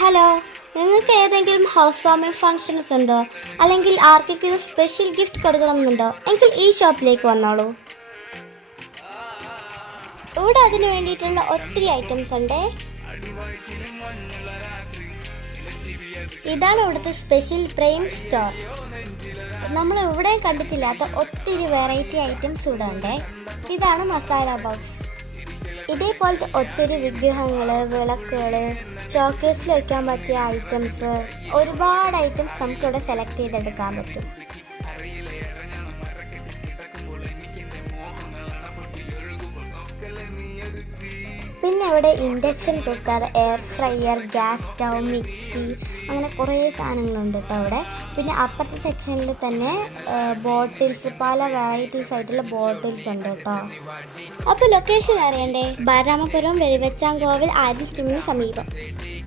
Hello, നിങ്ങൾക്ക് ഏതെങ്കിലും house warming functions ഉണ്ടോ? അല്ലെങ്കിൽ ആർക്കെങ്കിലും സ്പെഷ്യൽ ഗിഫ്റ്റ് കൊടുക്കണമെന്നുണ്ടോ? എങ്കിൽ ഈ ഷോപ്പിലേക്ക് വന്നോളൂ. ഇവിടെ അതിന് വേണ്ടിയിട്ടുള്ള ഒത്തിരി ഐറ്റംസ് ഉണ്ട്. ഇതാണ് ഇവിടുത്തെ സ്പെഷ്യൽ പ്രൈം സ്റ്റോർ. നമ്മൾ ഇവിടെ കണ്ടിട്ടില്ലാത്ത ഒത്തിരി വെറൈറ്റി ഐറ്റംസ് ഇവിടെ ഉണ്ട്. ഇതാണ് മസാല ബോക്സ്. ഇതേപോലത്തെ ഒത്തിരി വിഗ്രഹങ്ങൾ, വിളക്കുകൾ, ഷോക്കേസിൽ വയ്ക്കാൻ പറ്റിയ ഐറ്റംസ്, ഒരുപാട് ഐറ്റംസ് നമുക്കിവിടെ സെലക്ട് ചെയ്തെടുക്കാൻ പറ്റും. പിന്നെ ഇവിടെ induction cooker, air fryer, gas stove, mixie, അങ്ങനെ കുറേ സാധനങ്ങളുണ്ട് കേട്ടോ അവിടെ. പിന്നെ അപ്പുറത്തെ സെക്ഷനിൽ തന്നെ ബോട്ടിൽസ്, പല വെറൈറ്റീസ് ആയിട്ടുള്ള ബോട്ടിൽസ് ഉണ്ട് കേട്ടോ. അപ്പോൾ ലൊക്കേഷൻ അറിയണ്ടേ? ബാലരാമപുരം വെച്ചാങ്കോവിൽ ആര്യൻ സ്ട്രീമിന് സമീപം.